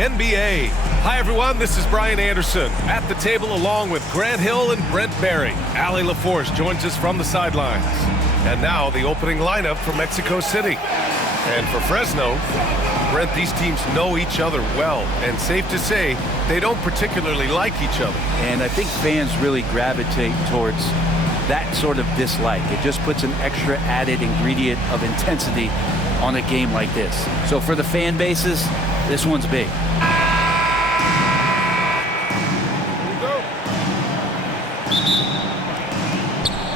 NBA. Hi, everyone. This is Brian Anderson at the table along with Grant Hill and Brent Barry. Allie LaForce joins us from the sidelines. And now the opening lineup for Mexico City. And for Fresno, Brent, these teams know each other well, and safe to say they don't particularly like each other. And I think fans really gravitate towards that sort of dislike. It just puts an extra added ingredient of intensity on a game like this. So for the fan bases, this one's big.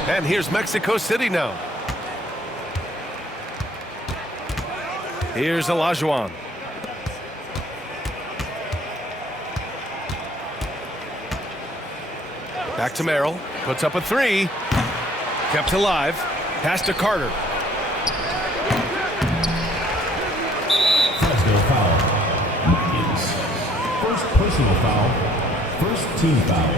And here's Mexico City now. Here's Olajuwon. Back to Merrill. Puts up a three. Kept alive. Pass to Carter. Fresno foul. First personal foul. First team foul.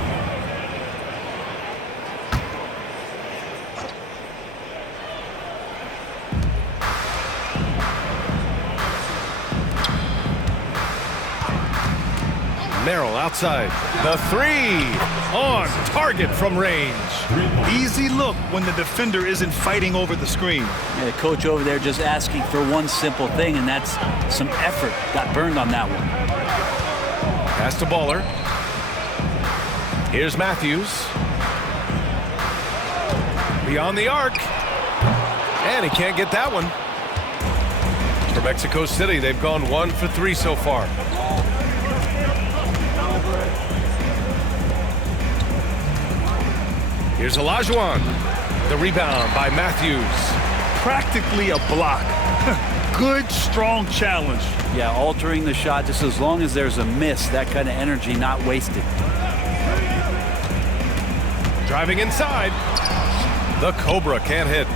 Merrill outside. The three on target from range. Easy look when the defender isn't fighting over the screen. Yeah, the coach over there just asking for one simple thing, and that's some effort. Got burned on that one. Pass to Baller. Here's Matthews. Beyond the arc. And he can't get that one. For Mexico City, they've gone 1 for 3 so far. Here's Olajuwon. The rebound by Matthews. Practically a block. Good, strong challenge. Yeah, altering the shot just as long as there's a miss. That kind of energy not wasted. Driving inside. The Cobra can't hit.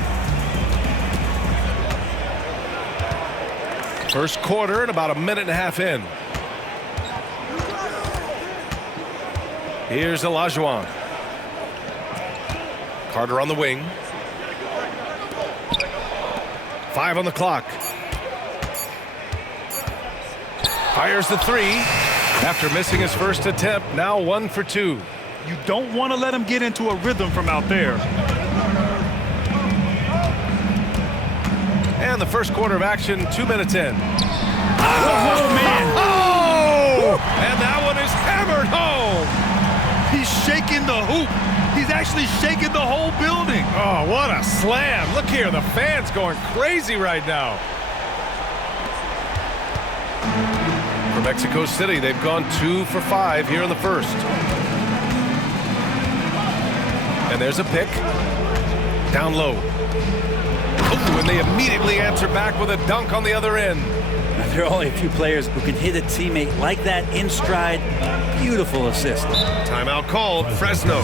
First quarter and about a minute and a half in. Here's Olajuwon. Carter on the wing. 5 on the clock. Fires the three. After missing his first attempt, now 1 for 2. You don't want to let him get into a rhythm from out there. And the first quarter of action, 2 minutes in. Oh, man. Oh! And that one is hammered home. He's shaking the hoop. He's actually shaking the whole building. Oh, what a slam. Look here, the fans going crazy right now. For Mexico City, they've gone 2 for 5 here in the first. And there's a pick. Down low. Oh, and they immediately answer back with a dunk on the other end. There are only a few players who can hit a teammate like that in stride. Beautiful assist. Timeout called. Fresno.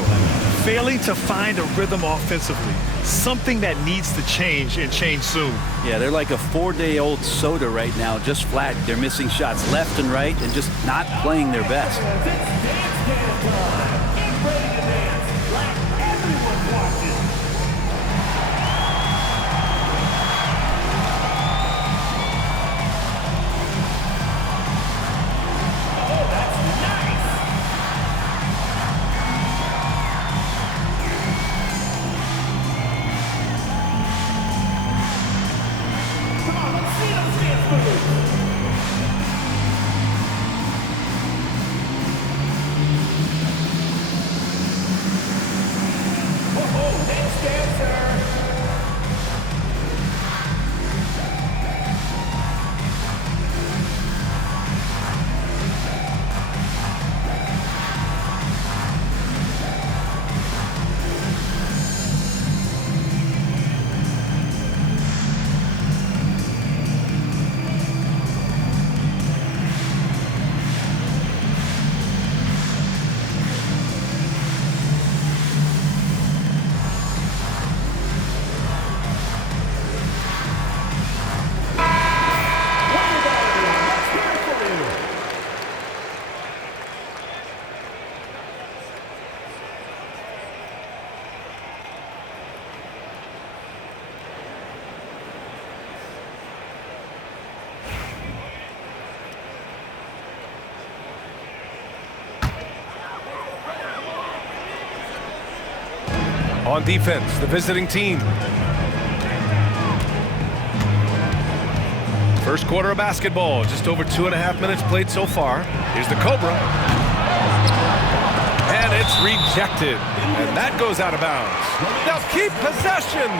Failing to find a rhythm offensively. Something that needs to change and change soon. Yeah, they're like a 4-day-old soda right now, just flat. They're missing shots left and right and just not playing their best. On defense, the visiting team. First quarter of basketball, just over 2.5 minutes played so far. Here's the Cobra. And it's rejected. And that goes out of bounds. Now keep possession.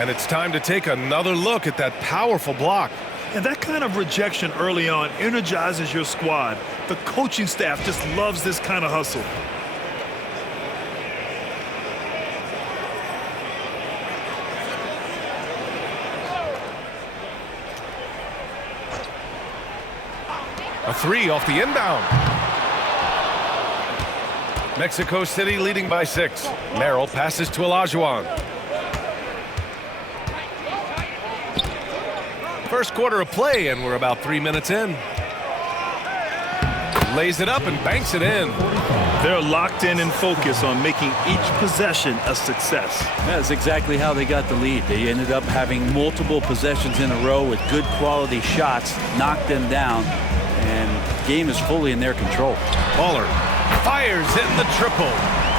And it's time to take another look at that powerful block. And that kind of rejection early on energizes your squad. The coaching staff just loves this kind of hustle. A three off the inbound. Mexico City leading by 6. Merrill passes to Olajuwon. First quarter of play, and we're about 3 minutes in. Lays it up and banks it in. They're locked in and focused on making each possession a success. That's exactly how they got the lead. They ended up having multiple possessions in a row with good quality shots, knocked them down, and the game is fully in their control. Baller fires hitting the triple.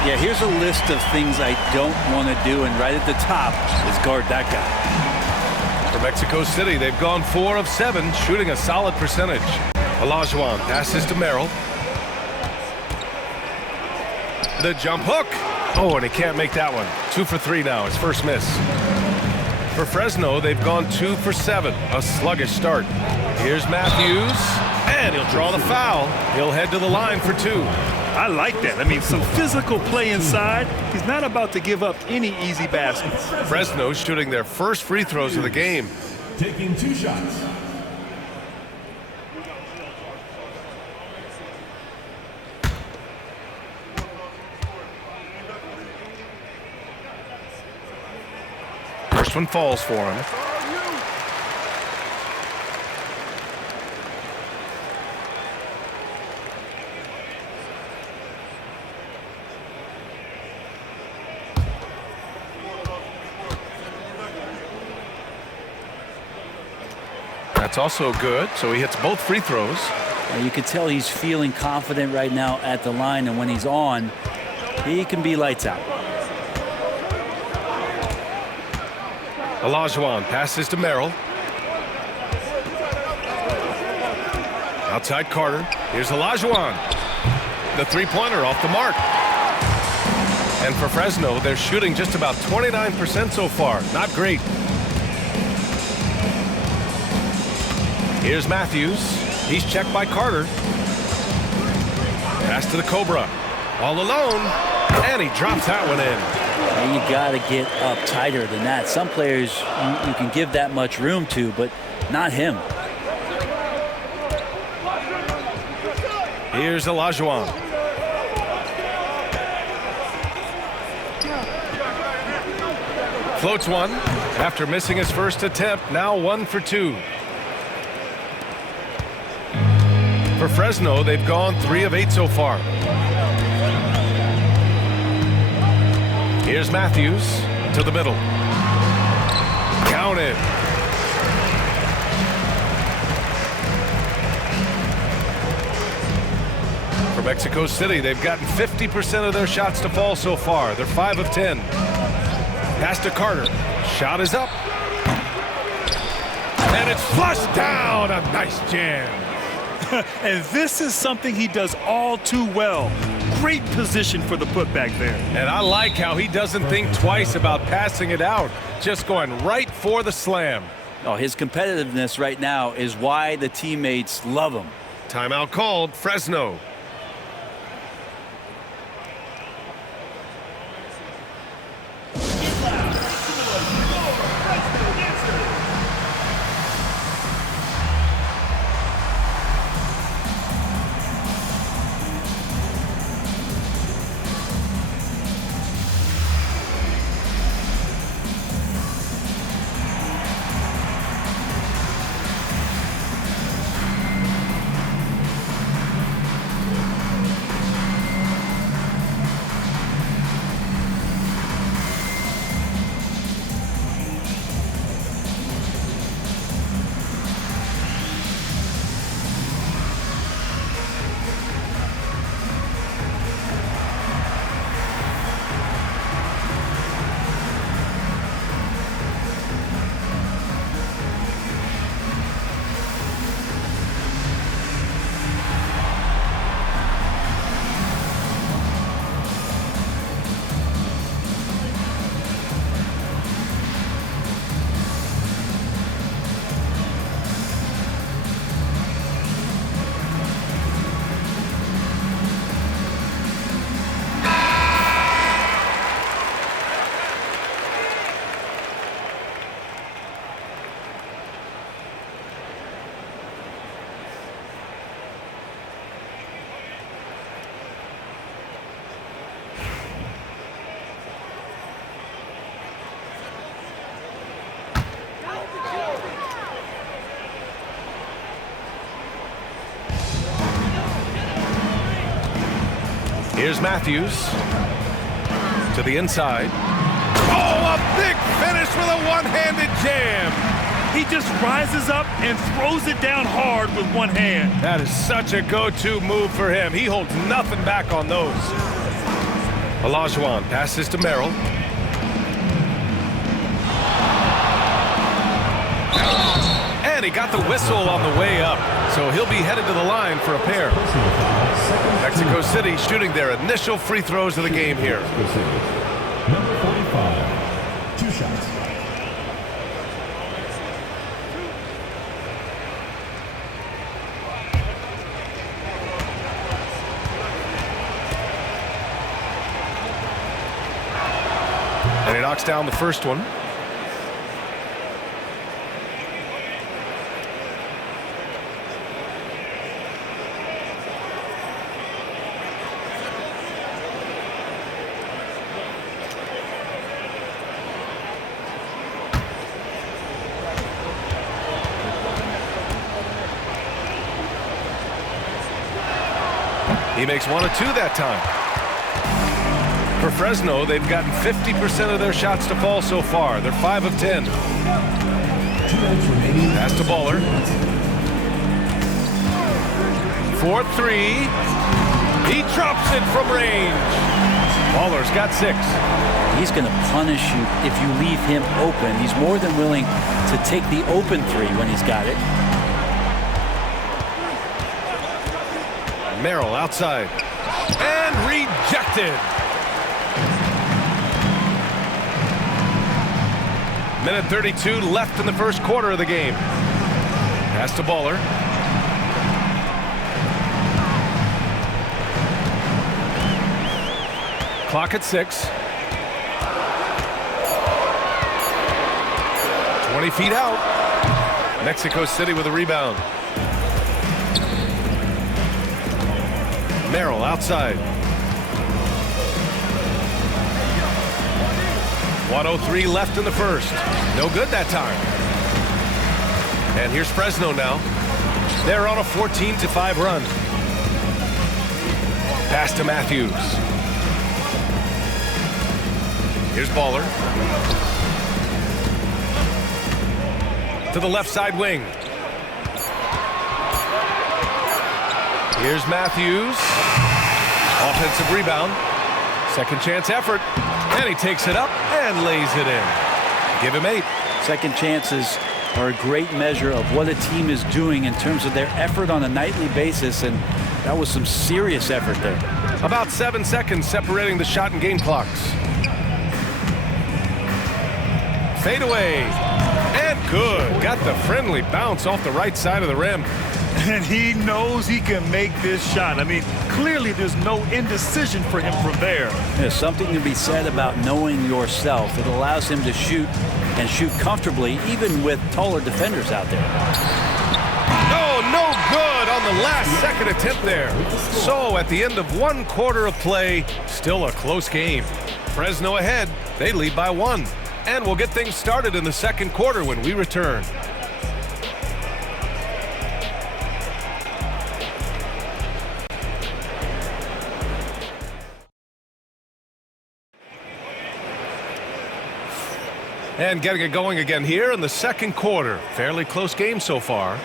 Yeah, here's a list of things I don't want to do, and right at the top is guard that guy. For Mexico City, they've gone 4 of 7, shooting a solid percentage. Olajuwon passes to Merrill. The jump hook. Oh, and he can't make that one. 2 for 3 now, his first miss. For Fresno, they've gone 2 for 7, a sluggish start. Here's Matthews, and he'll draw the foul. He'll head to the line for 2. I like that. I mean, some physical play inside. He's not about to give up any easy baskets. Fresno shooting their first free throws of the game. Taking 2 shots. First one falls for him. That's also good, so he hits both free throws. You can tell he's feeling confident right now at the line, and when he's on, he can be lights out. Olajuwon passes to Merrill. Outside Carter. Here's Olajuwon. The three-pointer off the mark. And for Fresno, they're shooting just about 29% so far. Not great. Here's Matthews. He's checked by Carter. Pass to the Cobra. All alone. And he drops that one in. And you got to get up tighter than that. Some players you can give that much room to, but not him. Here's Olajuwon. Floats one after missing his first attempt. Now 1 for 2. For Fresno, they've gone 3 of 8 so far. Here's Matthews to the middle. Count it. For Mexico City, they've gotten 50% of their shots to fall so far. They're 5 of 10. Pass to Carter. Shot is up. And it's flushed down. A nice jam. And this is something he does all too well. Great position for the putback there. And I like how he doesn't think twice about passing it out, just going right for the slam. Oh, his competitiveness right now is why the teammates love him. Timeout called, Fresno. Here's Matthews to the inside. Oh, a big finish with a one-handed jam. He just rises up and throws it down hard with one hand. That is such a go-to move for him. He holds nothing back on those. Olajuwon passes to Merrill. And he got the whistle on the way up, so he'll be headed to the line for a pair. Mexico City shooting their initial free throws of the game here. Number 45, 2 shots. And he knocks down the first one. He makes 1 of 2 that time. For Fresno, they've gotten 50% of their shots to fall so far. They're 5 of 10. Pass to Baller. 4-3. He drops it from range. Baller's got 6. He's going to punish you if you leave him open. He's more than willing to take the open 3 when he's got it. Merrill outside. And rejected. Minute 32 left in the first quarter of the game. Pass to Baller. Clock at 6. 20 feet out. Mexico City with a rebound. Merrill outside. 1:03 left in the first. No good that time. And here's Fresno now. They're on a 14-5 run. Pass to Matthews. Here's Baller. To the left side wing. Here's Matthews. Offensive rebound. Second chance effort. And he takes it up and lays it in. Give him 8. Second chances are a great measure of what a team is doing in terms of their effort on a nightly basis, and that was some serious effort there. About 7 seconds separating the shot and game clocks. Fade away. And good. Got the friendly bounce off the right side of the rim. And he knows he can make this shot. I mean, clearly there's no indecision for him from there. There's something to be said about knowing yourself. It allows him to shoot and shoot comfortably, even with taller defenders out there. Oh, no good on the last second attempt there. So at the end of 1 quarter of play, still a close game. Fresno ahead. They lead by 1. And we'll get things started in the second quarter when we return. And getting it going again here in the second quarter. Fairly close game so far.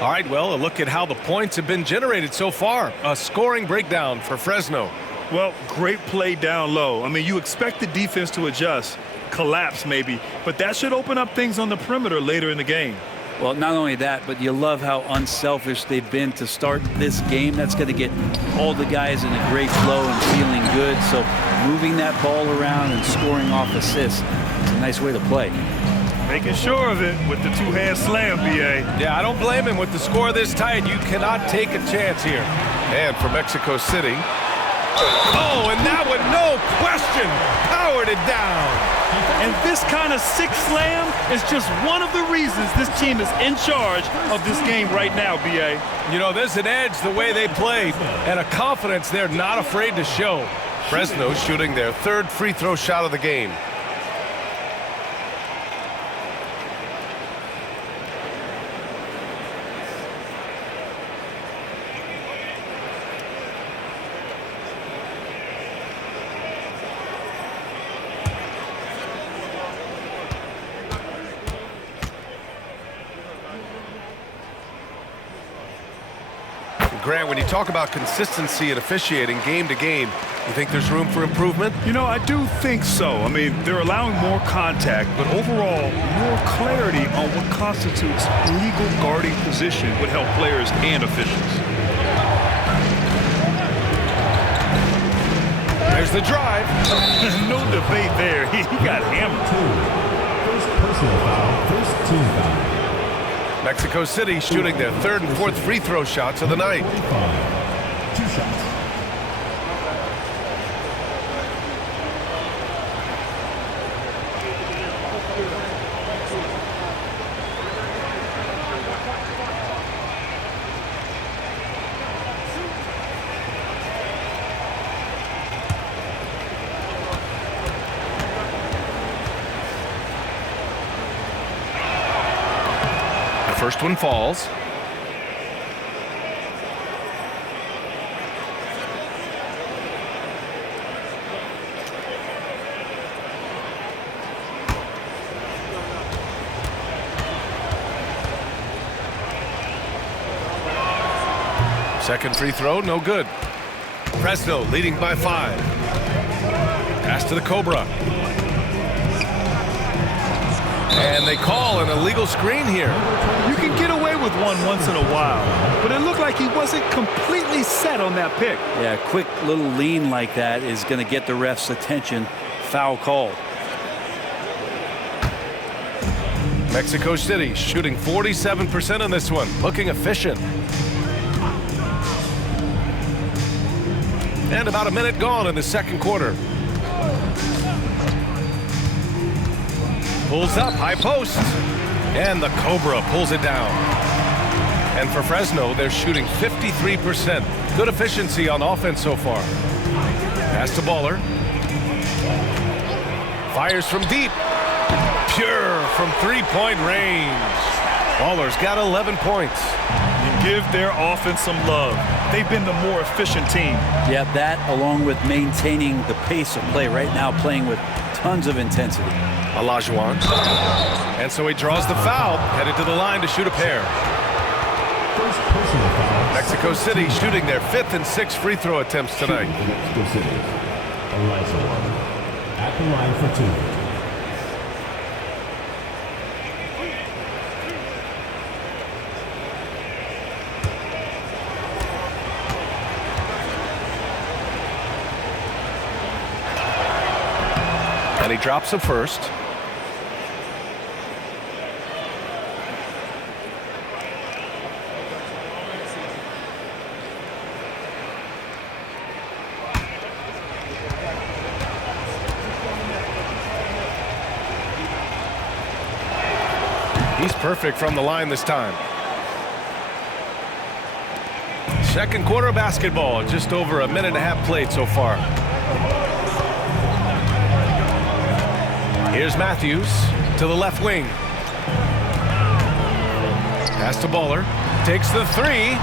All right, well, a look at how the points have been generated so far. A scoring breakdown for Fresno. Well, great play down low. I mean, you expect the defense to adjust, collapse maybe, but that should open up things on the perimeter later in the game. Well, not only that, but you love how unselfish they've been to start this game. That's going to get all the guys in a great flow and feeling good. So moving that ball around and scoring off assists, it's a nice way to play. Making sure of it with the two-hand slam, B.A. Yeah, I don't blame him. With the score this tight, you cannot take a chance here. And for Mexico City. Oh, and that one, no question, powered it down. And this kind of sick slam is just one of the reasons this team is in charge of this game right now, B.A. You know, there's an edge the way they played and a confidence they're not afraid to show. Fresno shooting their 3rd free throw shot of the game. Grant, when you talk about consistency and officiating game to game, you think there's room for improvement? You know, I do think so. I mean, they're allowing more contact, but overall, more clarity on what constitutes legal guarding position would help players and officials. There's the drive. No debate there. He got hammered. First personal foul, first team foul. Mexico City shooting their third and fourth free throw shots of the night. 2 shots. First one falls. Second free throw, no good. Fresno leading by 5. Pass to the Cobra. And they call an illegal screen here. You can get away with one once in a while, but it looked like he wasn't completely set on that pick. Yeah, a quick little lean like that is going to get the ref's attention. Foul call. Mexico City shooting 47% on this one, looking efficient. And about a minute gone in the second quarter. Pulls up, high post, and the Cobra pulls it down. And for Fresno, they're shooting 53%. Good efficiency on offense so far. Pass to Baller. Fires from deep. Pure from three-point range. Baller's got 11 points. You give their offense some love. They've been the more efficient team. Yeah, that along with maintaining the pace of play right now, playing with tons of intensity. Olajuwon. And so he draws the foul, headed to the line to shoot a pair. First personal foul. Mexico City shooting their 5th and 6th free throw attempts tonight. Mexico City. Olajuwon at the line for 2. And he drops a first. He's perfect from the line this time. Second quarter basketball, just over a minute and a half played so far. Here's Matthews to the left wing. Pass to Baller. Takes the 3.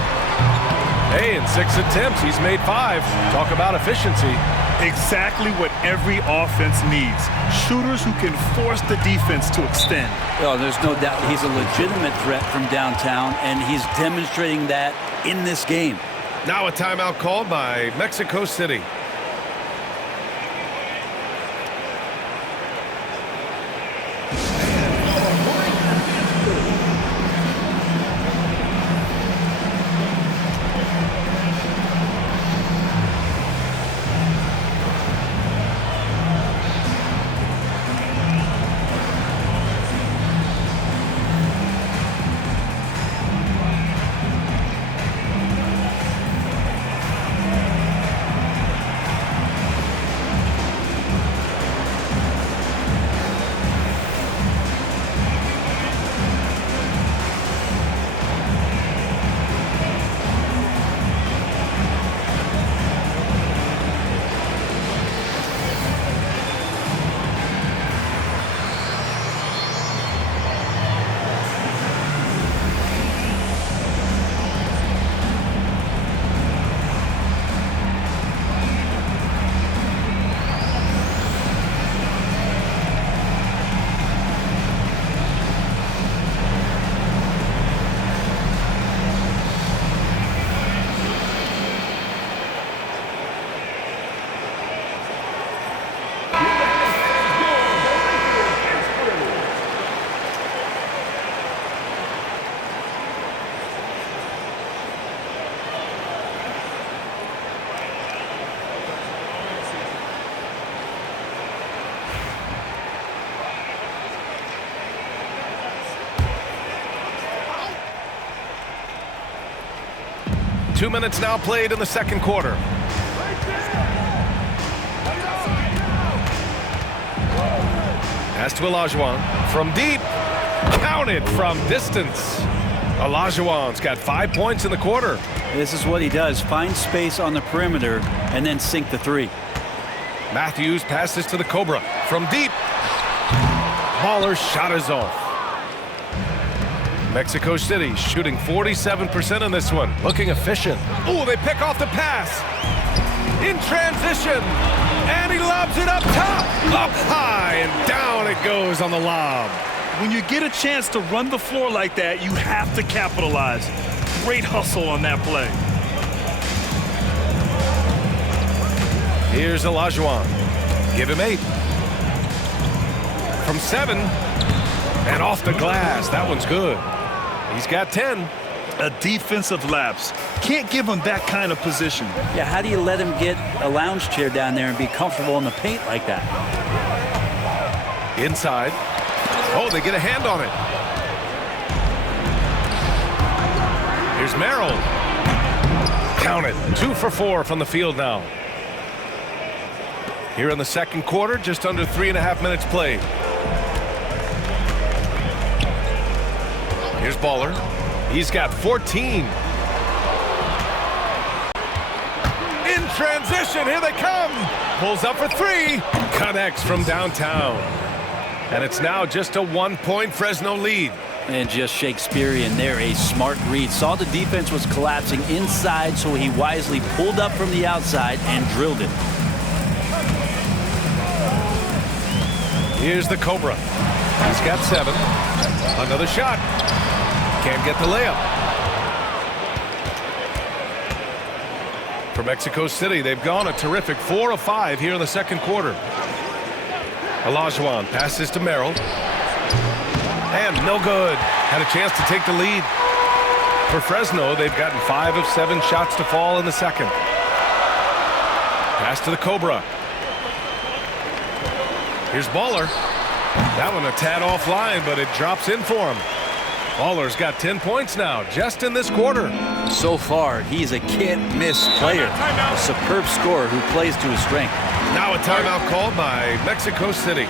Hey, in 6 attempts, he's made 5. Talk about efficiency. Exactly what every offense needs. Shooters who can force the defense to extend. Oh, there's no doubt he's a legitimate threat from downtown, and he's demonstrating that in this game. Now a timeout called by Mexico City. 2 minutes now played in the second quarter. Pass to Olajuwon from deep. Counted from distance. Olajuwon's got 5 points in the quarter. This is what he does. Find space on the perimeter and then sink the three. Matthews passes to the Cobra from deep. Baller's shot is off. Mexico City shooting 47% in this one. Looking efficient. Oh, they pick off the pass. In transition. And he lobs it up top. Up high and down it goes on the lob. When you get a chance to run the floor like that, you have to capitalize. Great hustle on that play. Here's Olajuwon. Give him 8. From 7. And off the glass. That one's good. He's got 10. A defensive lapse. Can't give him that kind of position. Yeah, how do you let him get a lounge chair down there and be comfortable in the paint like that? Inside. Oh, they get a hand on it. Here's Merrill. Count it. 2 for 4 from the field now. Here in the second quarter, just under 3.5 minutes played. Here's Baller. He's got 14. In transition, here they come. Pulls up for 3. Connects from downtown. And it's now just a 1-point Fresno lead. And just Shakespearean there, a smart read. Saw the defense was collapsing inside, so he wisely pulled up from the outside and drilled it. Here's the Cobra. He's got 7. Another shot. Can't get the layup. For Mexico City, they've gone a terrific 4 of 5 here in the second quarter. Olajuwon passes to Merrill. And no good. Had a chance to take the lead. For Fresno, they've gotten 5 of 7 shots to fall in the second. Pass to the Cobra. Here's Baller. That one a tad offline, but it drops in for him. Baller's got 10 points now, just in this quarter. So far, he's a can't-miss player. A superb scorer who plays to his strength. Now a timeout called by Mexico City.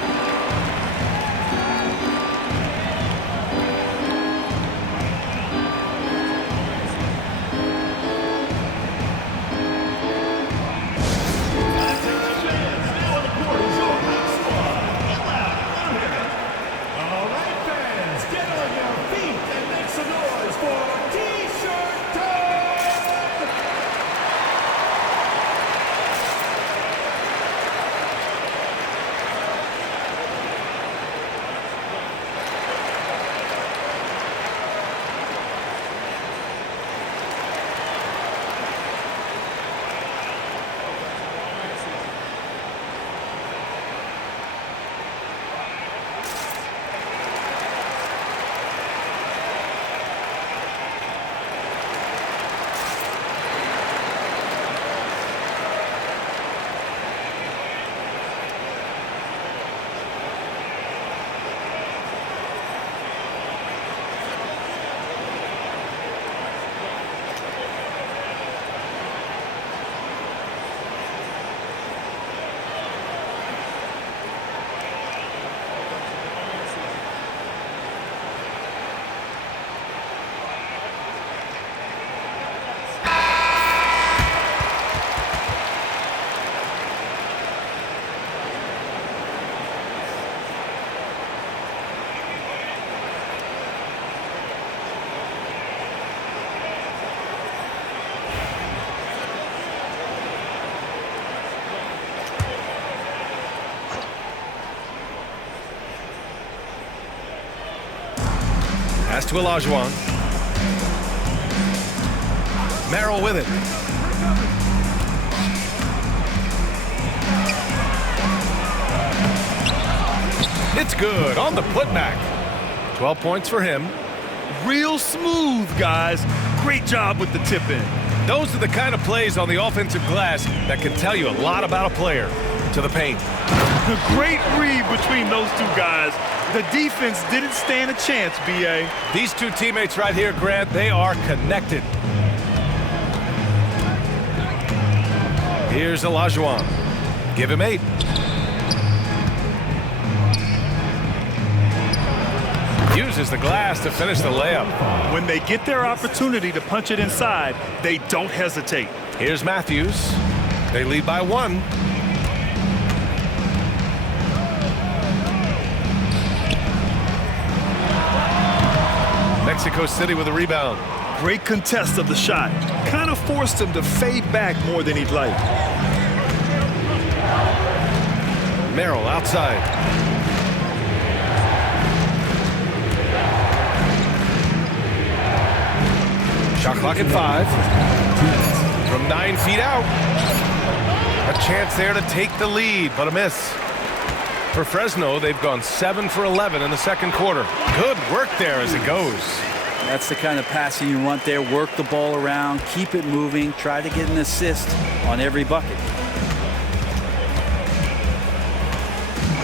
Pass to Olajuwon. Merrill with it. It's good on the putback. 12 points for him. Real smooth, guys. Great job with the tip in. Those are the kind of plays on the offensive glass that can tell you a lot about a player. To the paint. Great read between those two guys. The defense didn't stand a chance, B.A. These two teammates right here, Grant, they are connected. Here's Olajuwon. Give him 8. Uses the glass to finish the layup. When they get their opportunity to punch it inside, they don't hesitate. Here's Matthews. They lead by 1. Mexico City with a rebound. Great contest of the shot. Kind of forced him to fade back more than he'd like. Merrill outside. Shot clock at 5. From 9 feet out. A chance there to take the lead, but a miss. For Fresno, they've gone 7 for 11 in the second quarter. Good work there as it goes. That's the kind of passing you want there. Work the ball around, keep it moving, try to get an assist on every bucket.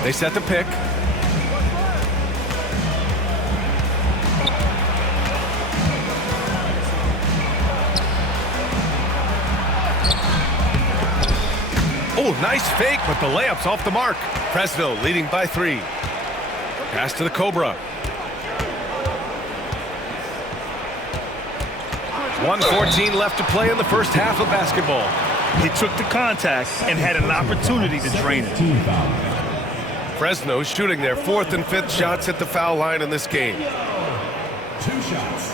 They set the pick. Oh, nice fake, but the layup's off the mark. Fresno leading by 3. Pass to the Cobra. 1:14 left to play in the first half of basketball. He took the contact and had an opportunity to drain it. Team foul. Fresno shooting their 4th and 5th shots at the foul line in this game. 2 shots.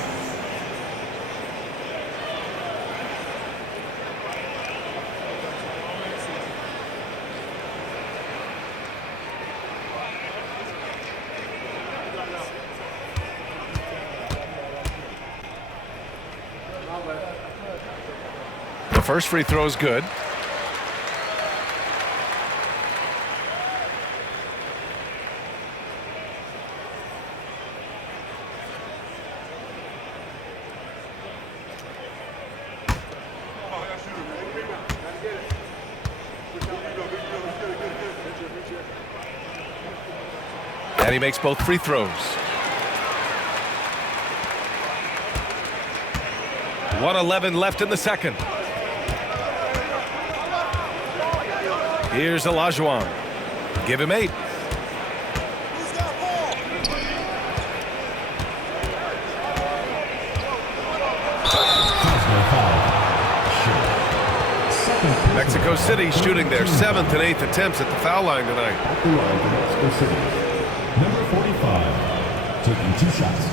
The first free throw is good. And he makes both free throws. 1:11 left in the second. Here's Olajuwon. Give him 8. Mexico City shooting their 7th and 8th attempts at the foul line tonight. At the line for Mexico City. Number 45, taking 2 shots.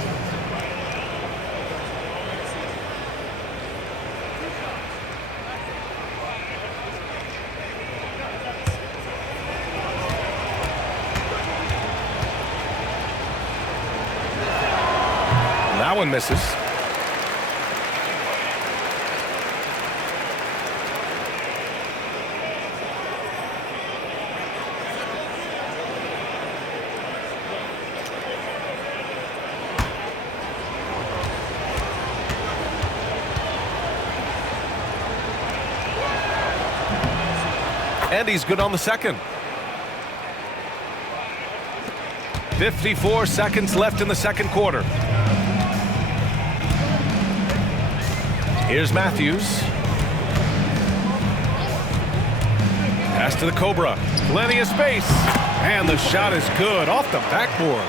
That one misses. And he's good on the second. 54 seconds left in the second quarter. Here's Matthews. Pass to the Cobra. Plenty of space. And the shot is good off the backboard.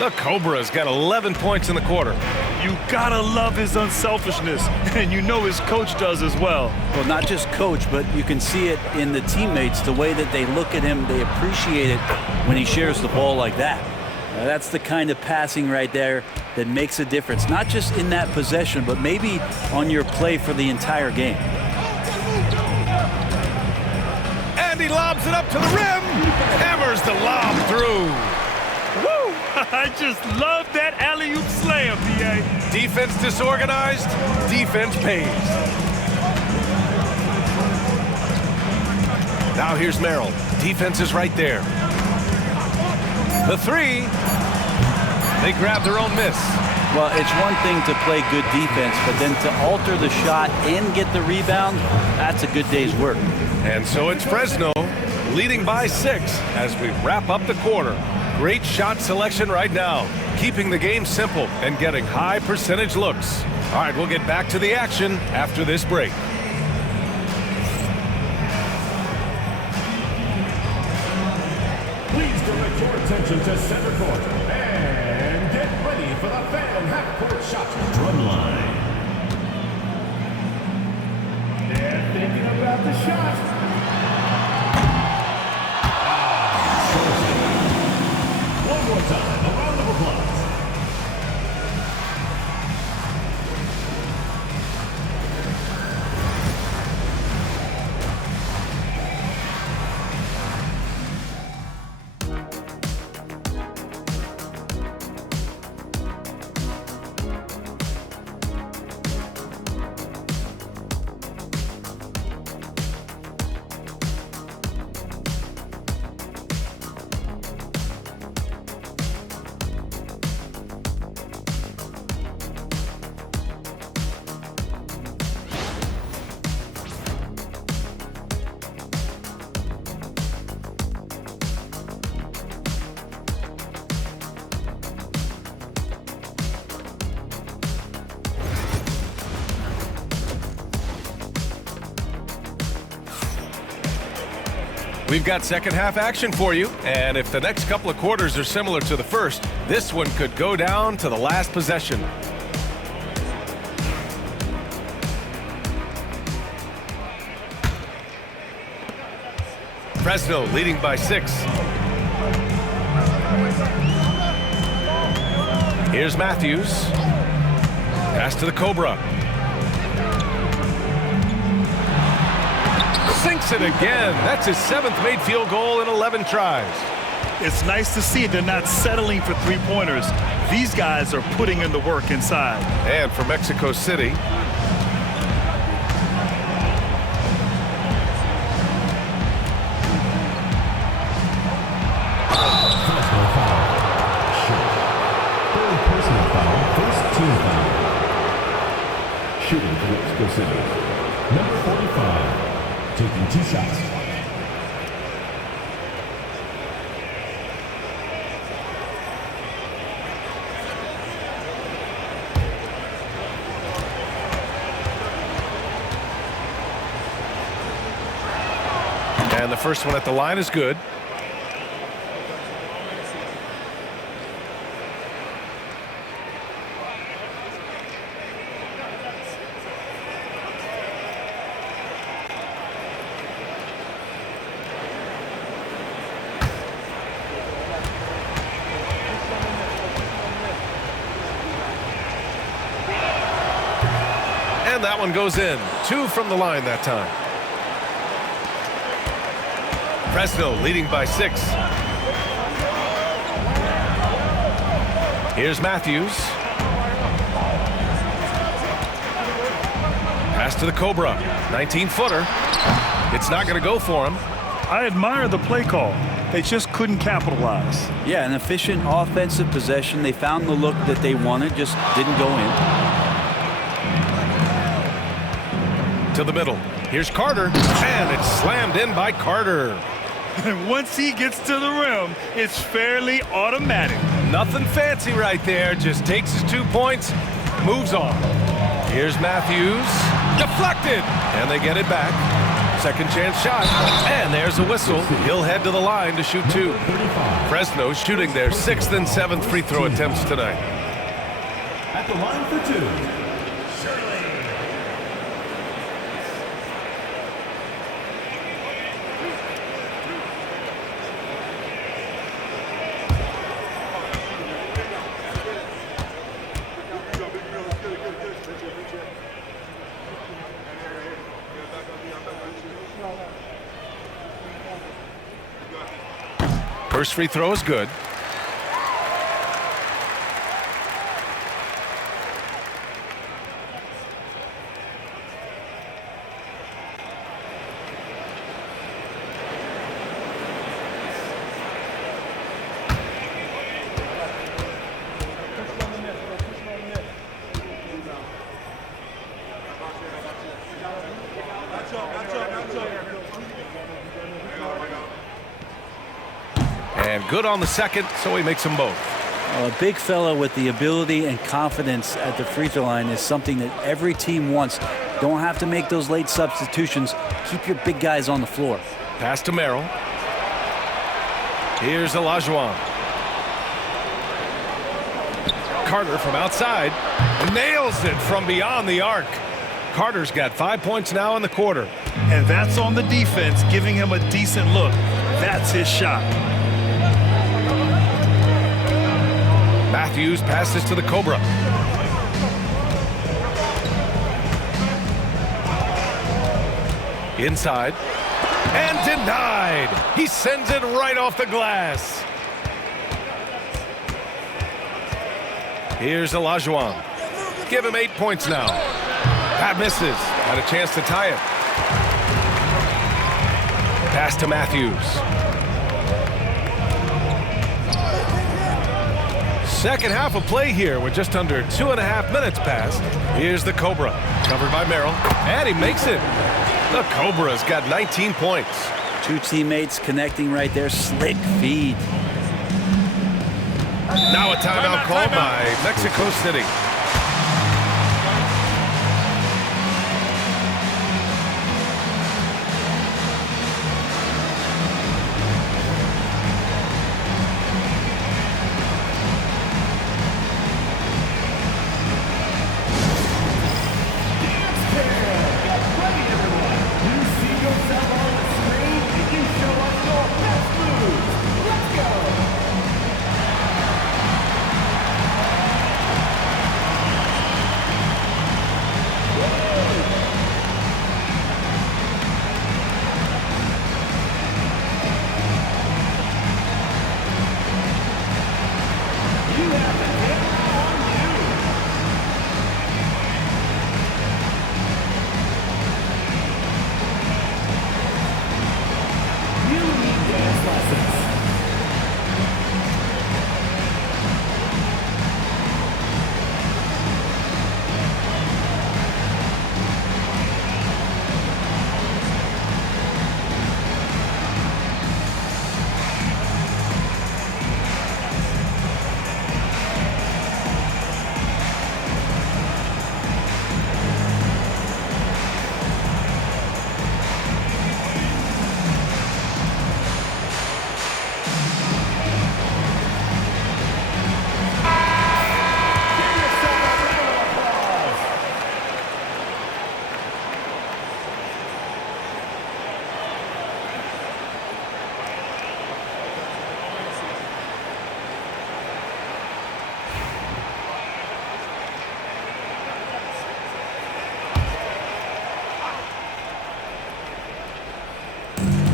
The Cobra's got 11 points in the quarter. You gotta love his unselfishness, and you know his coach does as well. Well, not just coach, but you can see it in the teammates, the way that they look at him. They appreciate it when he shares the ball like that. That's the kind of passing right there that makes a difference, not just in that possession, but maybe on your play for the entire game. And he lobs it up to the rim. Hammers the lob through. Woo! I just love that alley-oop slam, D.A. Defense disorganized, defense pays. Now here's Merrill. Defense is right there. The 3. They grab their own miss. Well, it's one thing to play good defense, but then to alter the shot and get the rebound, that's a good day's work. And so it's Fresno leading by 6 as we wrap up the quarter. Great shot selection right now, keeping the game simple and getting high percentage looks. All right, we'll get back to the action after this break. attention to center court. And get ready for the fan half-court shot. Drum line. They're thinking about the shot. One more time, a round of applause. We've got second half action for you, and if the next couple of quarters are similar to the first, this one could go down to the last possession. Fresno leading by 6. Here's Matthews. Pass to the Cobra. Sinks it again. That's his 7th made field goal in 11 tries. It's nice to see they're not settling for three-pointers. These guys are putting in the work inside. And for Mexico City, Personal foul. Short. Third personal foul. First team foul. Shooting for Mexico City. Number 45. Taking 2 shots. and the first one at the line is good. And that one goes in. 2 from the line that time. Fresno leading by 6. Here's Matthews. Pass to the Cobra. 19-footer. It's not going to go for him. I admire the play call. They just couldn't capitalize. Yeah, an efficient offensive possession. They found the look that they wanted, just didn't go in. To the middle. Here's Carter, and it's slammed in by Carter. And once he gets to the rim, it's fairly automatic. Nothing fancy right there. Just takes his 2 points, moves on. Here's Matthews. Deflected, and they get it back. Second chance shot, and there's a whistle. He'll head to the line to shoot 2. Fresno shooting their 6th and 7th free throw attempts tonight. At the line for 2. First free throw is good. And good on the second, so he makes them both. A big fella with the ability and confidence at the free throw line is something that every team wants. Don't have to make those late substitutions. Keep your big guys on the floor. Pass to Merrill. Here's Olajuwon. Carter from outside. Nails it from beyond the arc. Carter's got 5 points now in the quarter. And that's on the defense, giving him a decent look. That's his shot. Matthews passes to the Cobra. Inside. And denied. He sends it right off the glass. Here's Olajuwon. Give him 8 points now. That misses. Got a chance to tie it. Pass to Matthews. Second half of play here with just under 2.5 minutes passed. Here's the Cobra. Covered by Merrill. And he makes it. The Cobra's got 19 points. Two teammates connecting right there. Slick feed. Now a timeout called by Mexico City.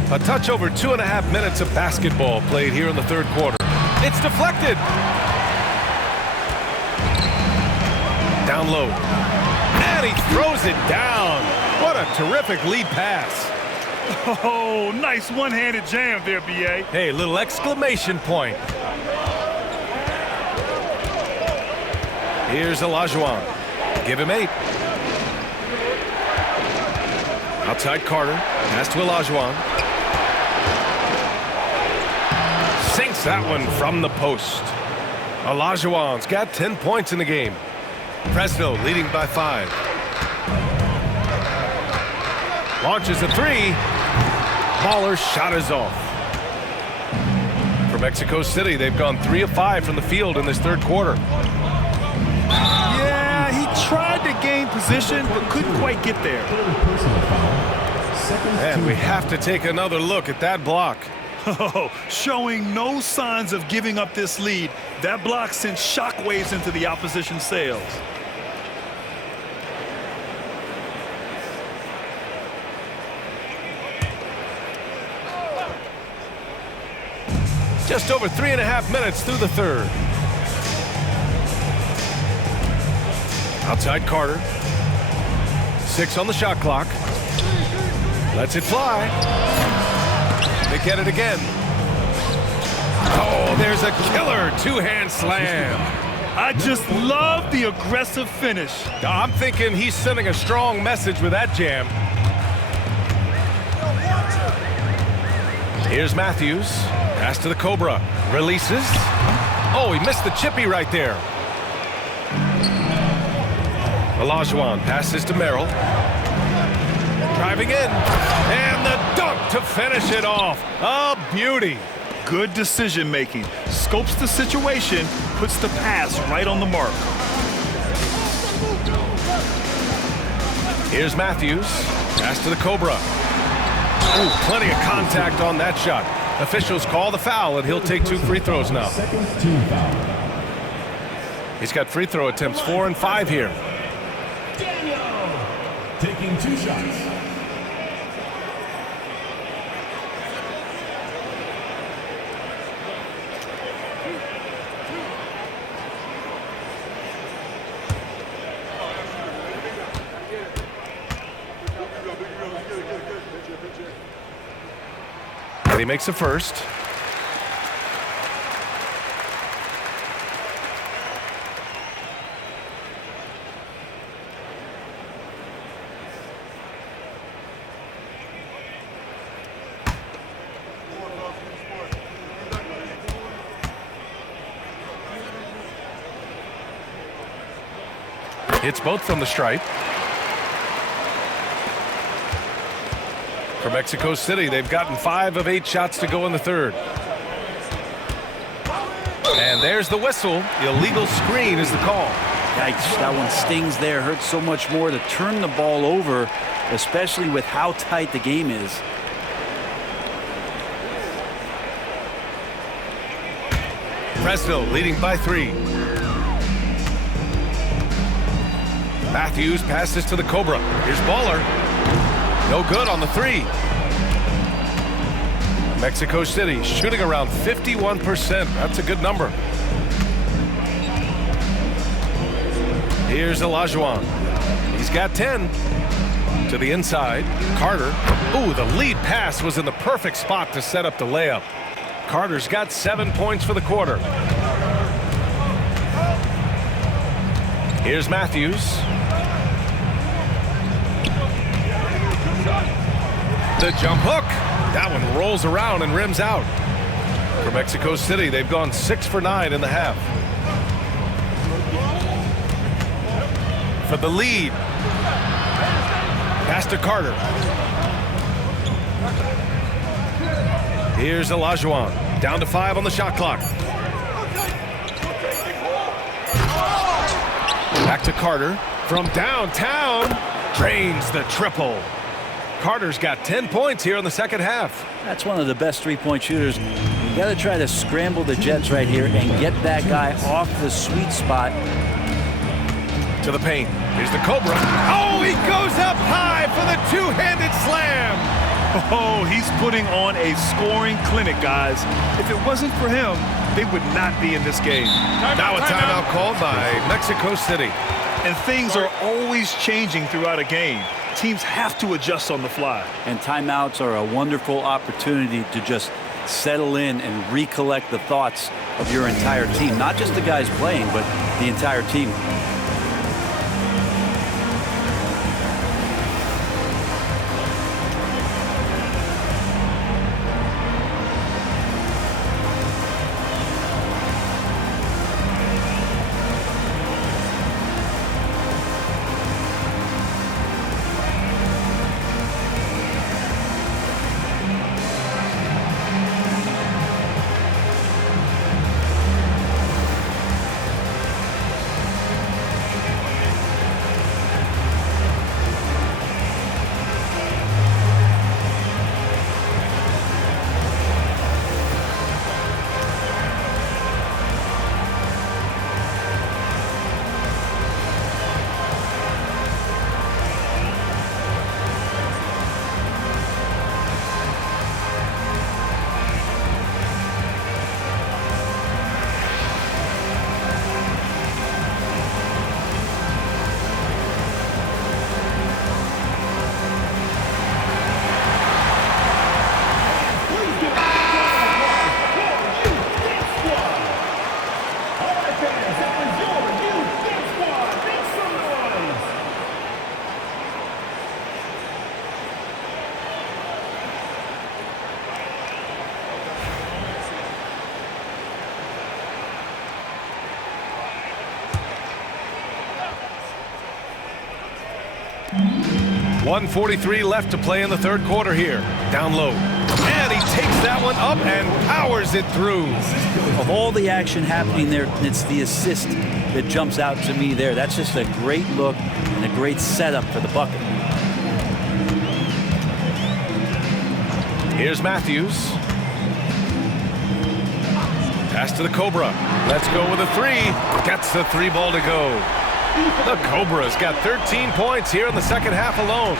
A touch over 2.5 minutes of basketball played here in the third quarter. It's deflected. Down low. And he throws it down. What a terrific lead pass. Oh, nice one-handed jam there, B.A. Hey, little exclamation point. Here's Olajuwon. Give him 8. Outside Carter. Pass to Olajuwon. Sinks that one from the post. Olajuwon's got 10 points in the game. Fresno leading by 5. Launches a 3. Baller's shot is off. For Mexico City, they've gone 3 of 5 from the field in this third quarter. Yeah, he tried to gain position, but couldn't quite get there. And we have to take another look at that block. Oh, showing no signs of giving up this lead. That block sent shockwaves into the opposition sails. Just over 3.5 minutes through the third. Outside Carter. 6 on the shot clock. Lets it fly. They get it again. Oh, there's a killer two-hand slam. I just love the aggressive finish. I'm thinking he's sending a strong message with that jam. Here's Matthews. Pass to the Cobra. Releases. Oh, he missed the chippy right there. Olajuwon passes to Merrill. Driving in. And the dunk to finish it off. A beauty. Good decision making. Scopes the situation, puts the pass right on the mark. Here's Matthews. Pass to the Cobra. Ooh, plenty of contact on that shot. Officials call the foul, and he'll take 2 free throws now. Second team foul. He's got free throw attempts 4 and 5 here. Daniel taking 2 shots. And he makes a first. Hits both from the stripe. For Mexico City, they've gotten 5 of 8 shots to go in the third. And there's the whistle. Illegal screen is the call. Yikes, that one stings there. Hurts so much more to turn the ball over, especially with how tight the game is. Fresno leading by 3. Matthews passes to the Cobra. Here's Baller. No good on the 3. Mexico City shooting around 51%. That's a good number. Here's Olajuwon. He's got 10. To the inside. Carter. Ooh, the lead pass was in the perfect spot to set up the layup. Carter's got 7 points for the quarter. Here's Matthews. The jump hook. That one rolls around and rims out. For Mexico City, they've gone 6 for 9 in the half. For the lead. Pass to Carter. Here's Olajuwon. Down to 5 on the shot clock. Back to Carter. From downtown. Drains the triple. Carter's got 10 points here in the second half. That's one of the best three-point shooters. You got to try to scramble the Jets right here and get that guy off the sweet spot. To the paint. Here's the Cobra. Oh, he goes up high for the two-handed slam. Oh, he's putting on a scoring clinic, guys. If it wasn't for him, they would not be in this game. Now a timeout called by Mexico City. And things are always changing throughout a game. Teams have to adjust on the fly. And timeouts are a wonderful opportunity to just settle in and recollect the thoughts of your entire team. Not just the guys playing, but the entire team. .143 left to play in the third quarter here. Down low. And he takes that one up and powers it through. Of all the action happening there, it's the assist that jumps out to me there. That's just a great look and a great setup for the bucket. Here's Matthews. Pass to the Cobra. Let's go with a three. Gets the three ball to go. The Cobra's got 13 points here in the second half alone.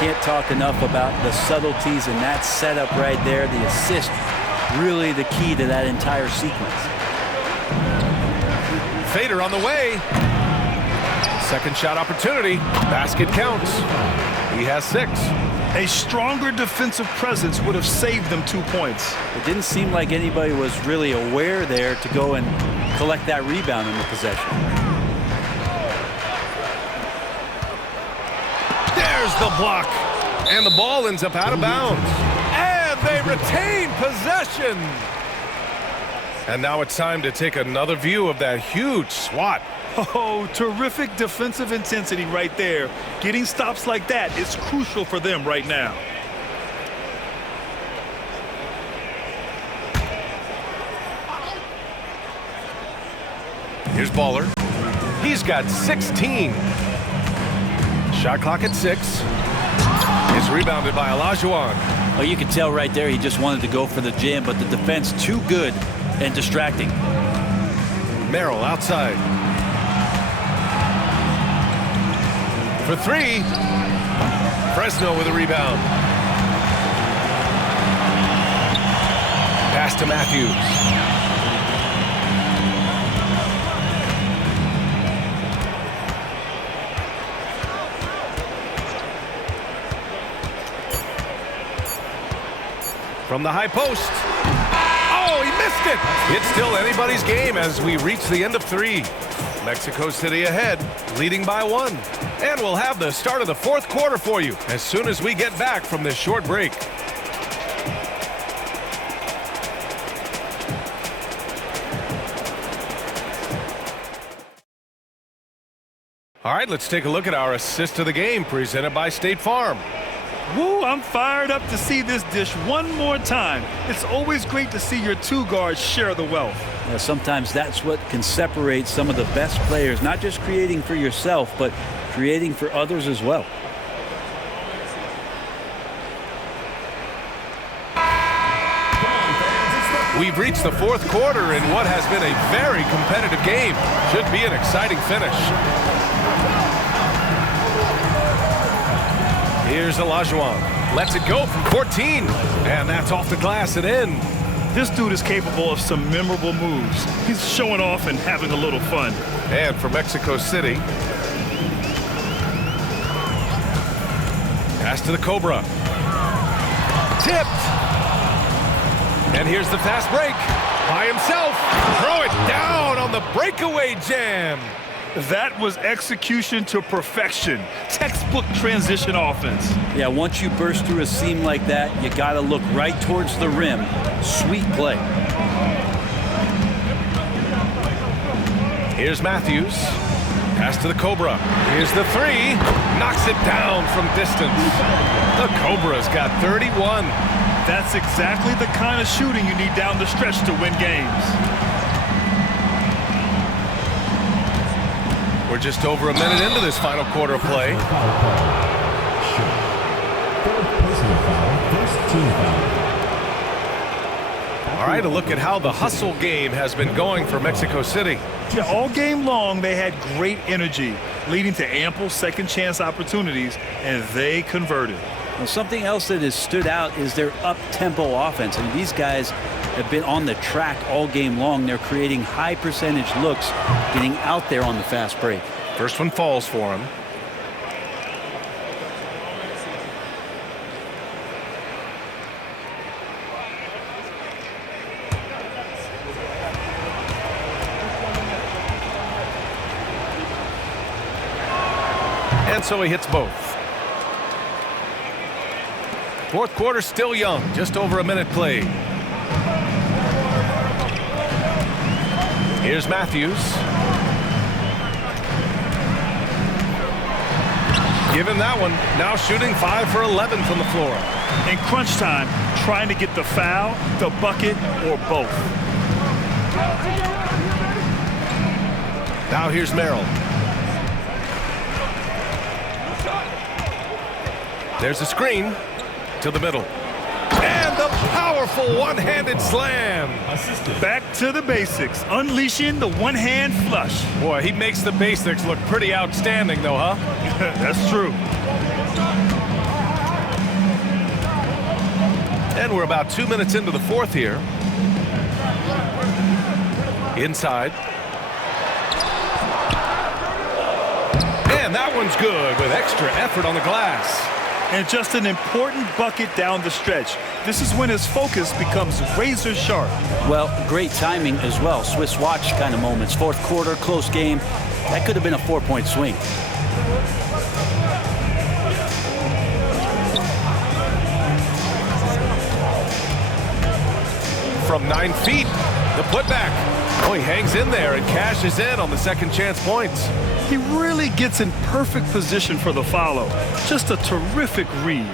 Can't talk enough about the subtleties in that setup right there. The assist, really the key to that entire sequence. Fader on the way. Second shot opportunity. Basket counts. He has 6. A stronger defensive presence would have saved them 2 points. It didn't seem like anybody was really aware there to go and collect that rebound in the possession. There's the block. And the ball ends up out of bounds. And they retain possession. And now it's time to take another view of that huge swat. Oh, terrific defensive intensity right there. Getting stops like that is crucial for them right now. Here's Baller. He's got 16. Shot clock at 6. It's rebounded by Olajuwon. Well, you can tell right there he just wanted to go for the jam, but the defense too good and distracting. Merrill outside. For 3. Fresno with a rebound. Pass to Matthews. From the high post. Oh, he missed it. It's still anybody's game as we reach the end of 3. Mexico City ahead, leading by 1. And we'll have the start of the 4th quarter for you as soon as we get back from this short break. All right, let's take a look at our assist of the game presented by State Farm. Woo, I'm fired up to see this dish one more time. It's always great to see your 2 guards share the wealth. Yeah, sometimes that's what can separate some of the best players, not just creating for yourself, but creating for others as well. We've reached the 4th quarter in what has been a very competitive game. Should be an exciting finish. Here's Olajuwon. Lets it go from 14. And that's off the glass and in. This dude is capable of some memorable moves. He's showing off and having a little fun. And for Mexico City. Pass to the Cobra. Tipped. And here's the fast break. By himself. Throw it down on the breakaway jam. That was execution to perfection. Textbook transition offense. Yeah, once you burst through a seam like that, you got to look right towards the rim. Sweet play. Here's Matthews. Pass to the Cobra. Here's the 3. Knocks it down from distance. The Cobra's got 31. That's exactly the kind of shooting you need down the stretch to win games. We're just over a minute into this final quarter of play. All right, a look at how the hustle game has been going for Mexico City. Yeah, all game long, they had great energy, leading to ample second chance opportunities, and they converted. Well, something else that has stood out is their up-tempo offense. I mean, these guys have been on the track all game long. They're creating high percentage looks, getting out there on the fast break. First one falls for him. And so he hits both. 4th quarter still young, just over a minute played. Here's Matthews. Give him that one. Now shooting 5 for 11 from the floor. In crunch time, trying to get the foul, the bucket, or both. Now here's Merrill. There's a screen to the middle. And the powerful one-handed slam. Back to the basics, unleashing the one-hand flush. Boy, he makes the basics look pretty outstanding, though, huh? That's true. And we're about 2 minutes into the fourth here. Inside. And that one's good with extra effort on the glass. And just an important bucket down the stretch. This is when his focus becomes razor sharp. Well, great timing as well. Swiss watch kind of moments. Fourth quarter, close game. That could have been a 4-point swing. From 9 feet, the putback. Oh, he hangs in there and cashes in on the second chance points. He really gets in perfect position for the follow. Just a terrific read.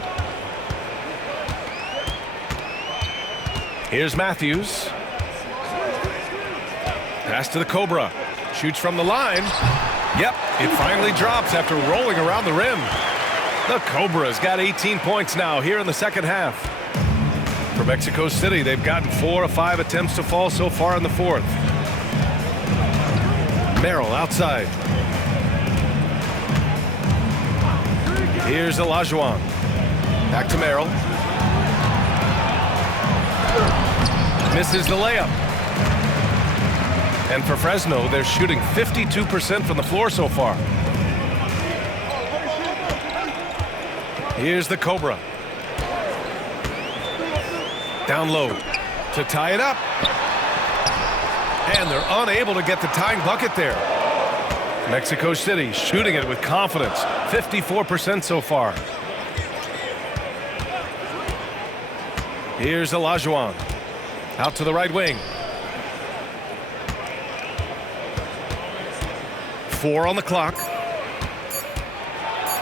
Here's Matthews. Pass to the Cobra. Shoots from the line. Yep, it finally drops after rolling around the rim. The Cobra's got 18 points now here in the second half. For Mexico City, they've gotten 4 of 5 attempts to fall so far in the fourth. Merrill outside. Here's Olajuwon. Back to Merrill. Misses the layup. And for Fresno, they're shooting 52% from the floor so far. Here's the Cobra. Down low to tie it up. And they're unable to get the tying bucket there. Mexico City shooting it with confidence. 54% so far. Here's Olajuwon. Out to the right wing. 4 on the clock.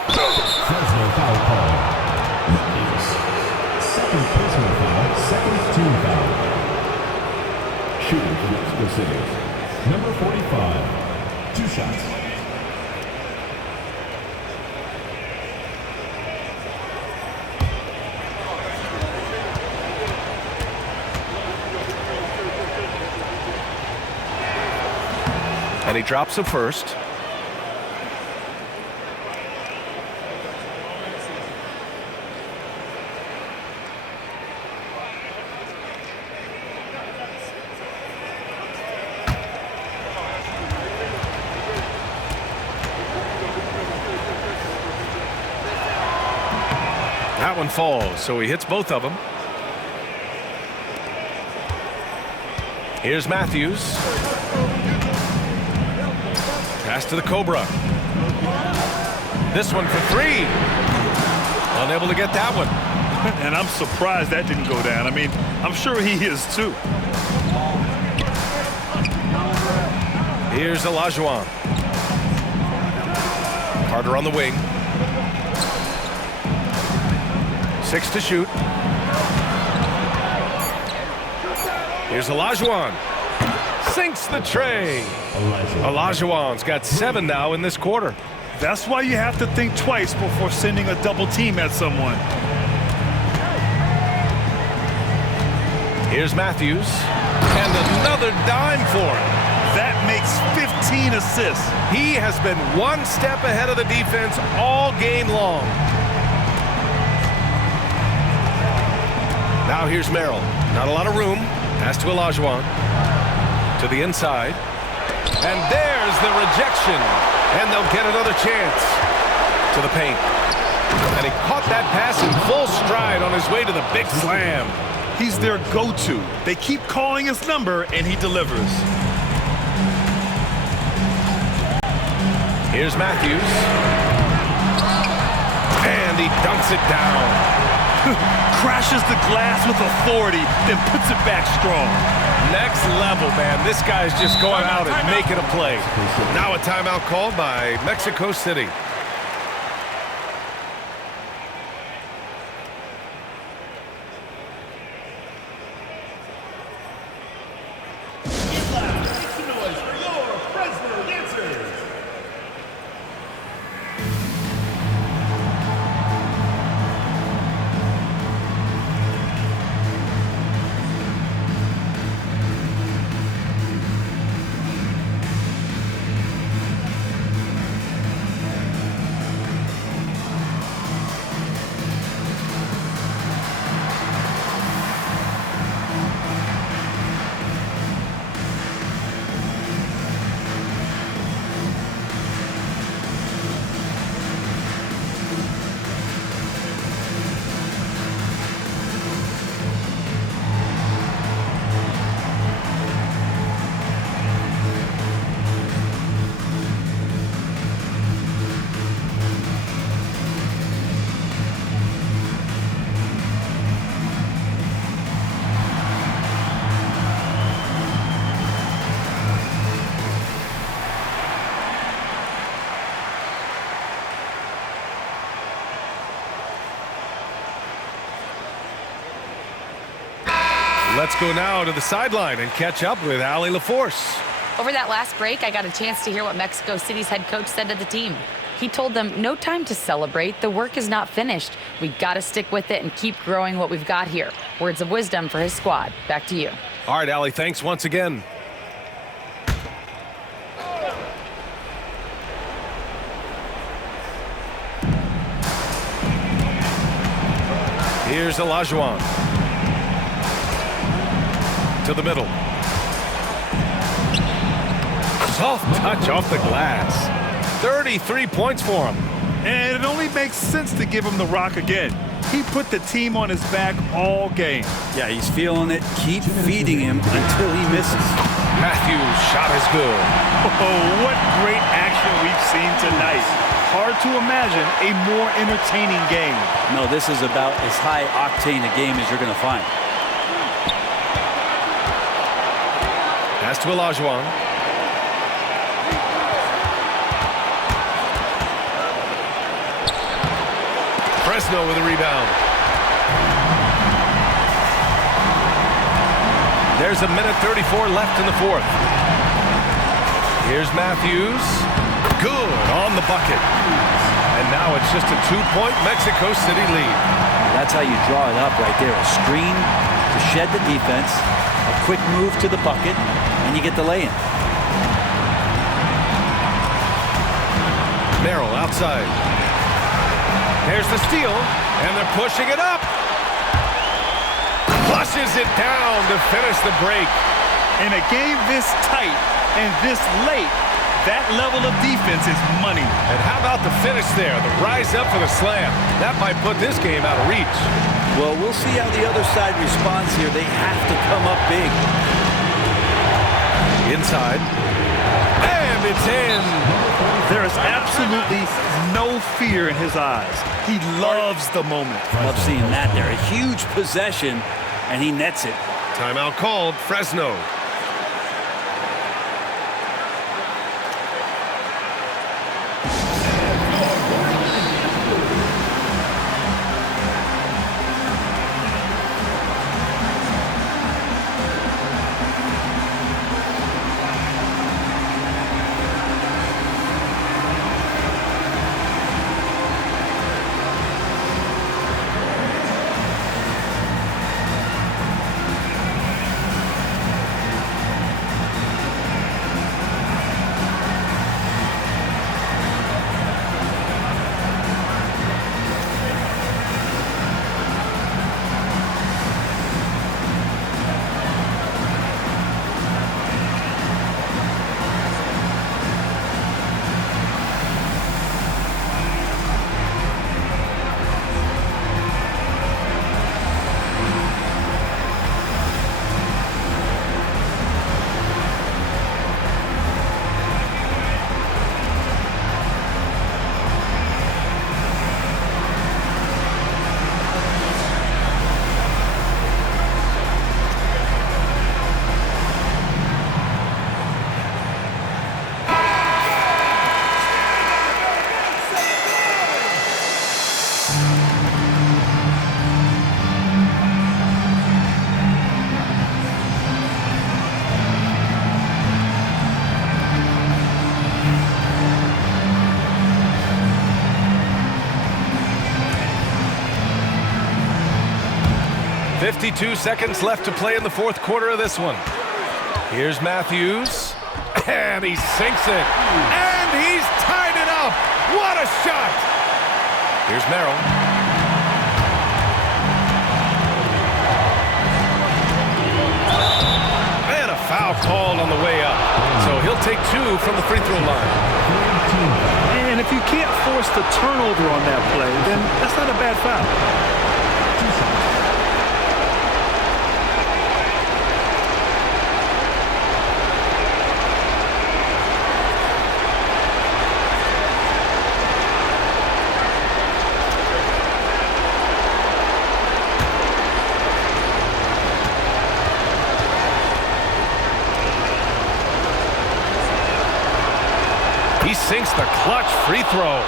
Fresno foul call. Second personal foul, second team foul. Shooting for Mexico City. Number 45. 2 shots. And he drops it first. That one falls, so he hits both of them. Here's Matthews. Pass to the Cobra. This one for 3. Unable to get that one. And I'm surprised that didn't go down. I mean, I'm sure he is too. Here's Olajuwon. Carter on the wing. 6 to shoot. Here's Olajuwon. Sinks the tray. Olajuwon's got 7 now in this quarter. That's why you have to think twice before sending a double team at someone. Here's Matthews. And another dime for him. That makes 15 assists. He has been one step ahead of the defense all game long. Now here's Merrill. Not a lot of room. Pass to Olajuwon. To the inside. And there's the rejection. And they'll get another chance. To the paint. And he caught that pass in full stride on his way to the big slam. He's their go-to. They keep calling his number, and he delivers. Here's Matthews. And he dunks it down. Crashes the glass with authority, then puts it back strong. Next level, man. This guy's just going out and making a play. Now a timeout called by Mexico City. Let's go now to the sideline and catch up with Allie LaForce. Over that last break, I got a chance to hear what Mexico City's head coach said to the team. He told them, no time to celebrate. The work is not finished. We got to stick with it and keep growing what we've got here. Words of wisdom for his squad. Back to you. All right, Allie, thanks once again. Here's Olajuwon. To the middle. Soft touch off the glass. 33 points for him. And it only makes sense to give him the rock again. He put the team on his back all game. Yeah, he's feeling it. Keep feeding him until he misses. Matthews' shot is good. Oh, what great action we've seen tonight. Hard to imagine a more entertaining game. No, this is about as high octane a game as you're going to find. Pass to Olajuwon. Fresno with a rebound. There's a minute 34 left in the fourth. Here's Matthews. Good on the bucket. And now it's just a 2-point Mexico City lead. That's how you draw it up right there. A screen to shed the defense, a quick move to the bucket, and you get the lay-in. Merrill outside. There's the steal, and they're pushing it up. Flushes it down to finish the break. In a game this tight and this late, that level of defense is money. And how about the finish there? The rise up for the slam. That might put this game out of reach. Well, we'll see how the other side responds here. They have to come up big. Inside. And it's in. There is absolutely no fear in his eyes. He loves the moment. Love seeing that there. A huge possession, and he nets it. Timeout called, Fresno. .52 seconds left to play in the fourth quarter of this one. Here's Matthews, and he sinks it, and he's tied it up. What a shot! Here's Merrill. And a foul called on the way up. So he'll take 2 from the free throw line. And if you can't force the turnover on that play, then that's not a bad foul. He sinks the clutch free throw.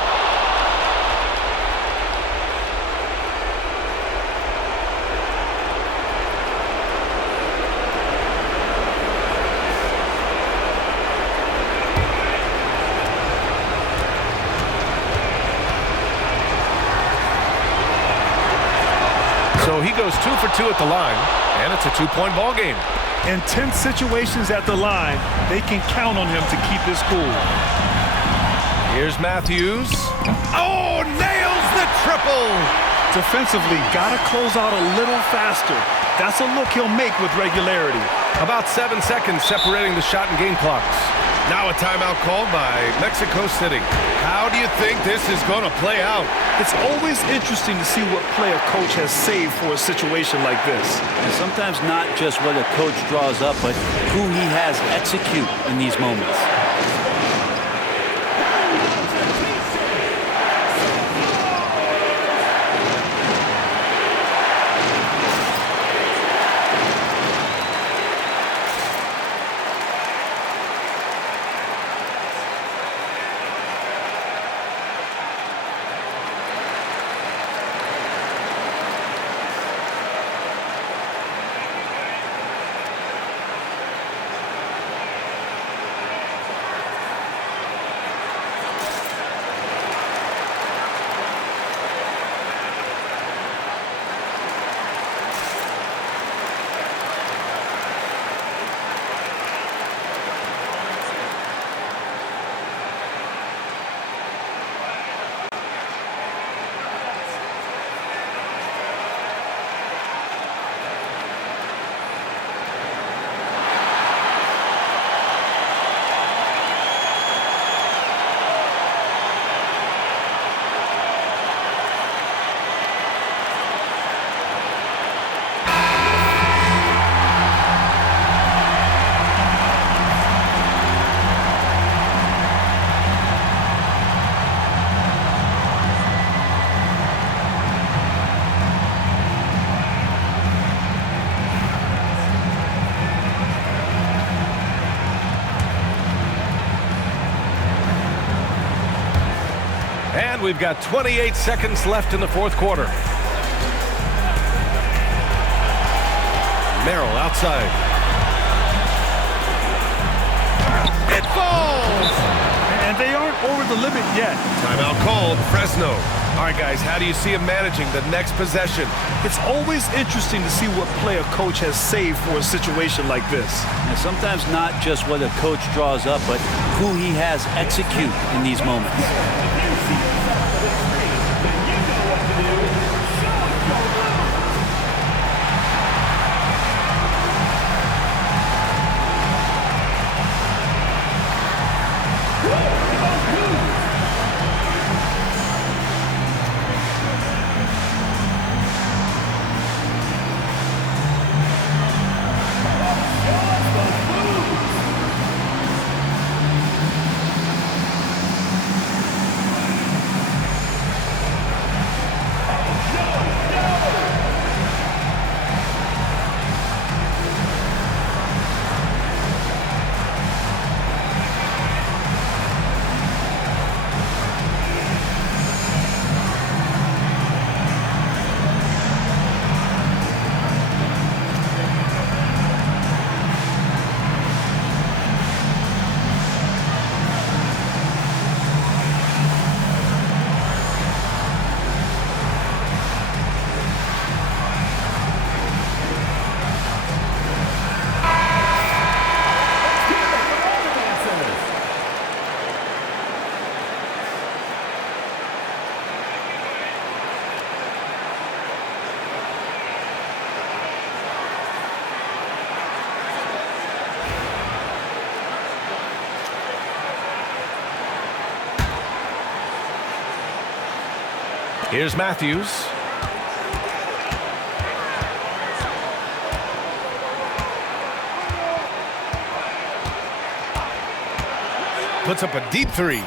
So he goes 2 for 2 at the line, and it's a 2-point ball game. In tense situations at the line, they can count on him to keep his cool. Here's Matthews. Oh, nails the triple! Defensively, gotta close out a little faster. That's a look he'll make with regularity. About 7 seconds separating the shot and game clocks. Now a timeout called by Mexico City. How do you think this is going to play out? It's always interesting to see what play a coach has saved for a situation like this. And sometimes not just what a coach draws up, but who he has execute in these moments. And we've got 28 seconds left in the fourth quarter. Merrill outside. It falls! And they aren't over the limit yet. Timeout called, Fresno. All right, guys, how do you see him managing the next possession? It's always interesting to see what play a coach has saved for a situation like this. And sometimes not just what a coach draws up, but who he has execute in these moments. Here's Matthews. Puts up a deep three.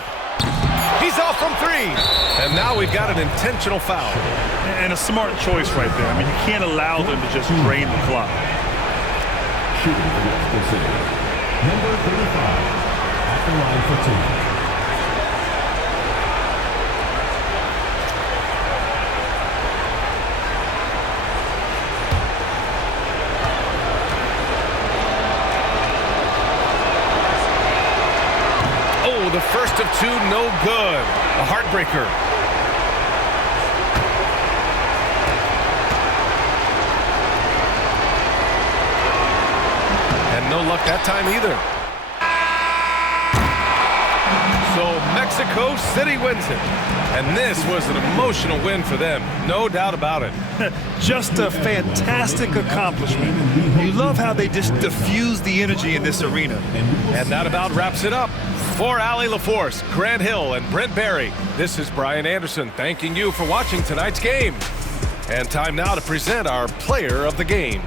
He's off from three. And now we've got an intentional foul. And a smart choice right there. I mean, you can't allow them to just drain the clock. Shooting for Mexico City. Number 35 at the line for two. The first of two, no good. A heartbreaker. luck that time either. So Mexico City wins it. And this was an emotional win for them, no doubt about it. Just a fantastic accomplishment. You love how they just diffuse the energy in this arena. And that about wraps it up. For Allie LaForce, Grant Hill, and Brent Barry, this is Brian Anderson thanking you for watching tonight's game. And time now to present our player of the game.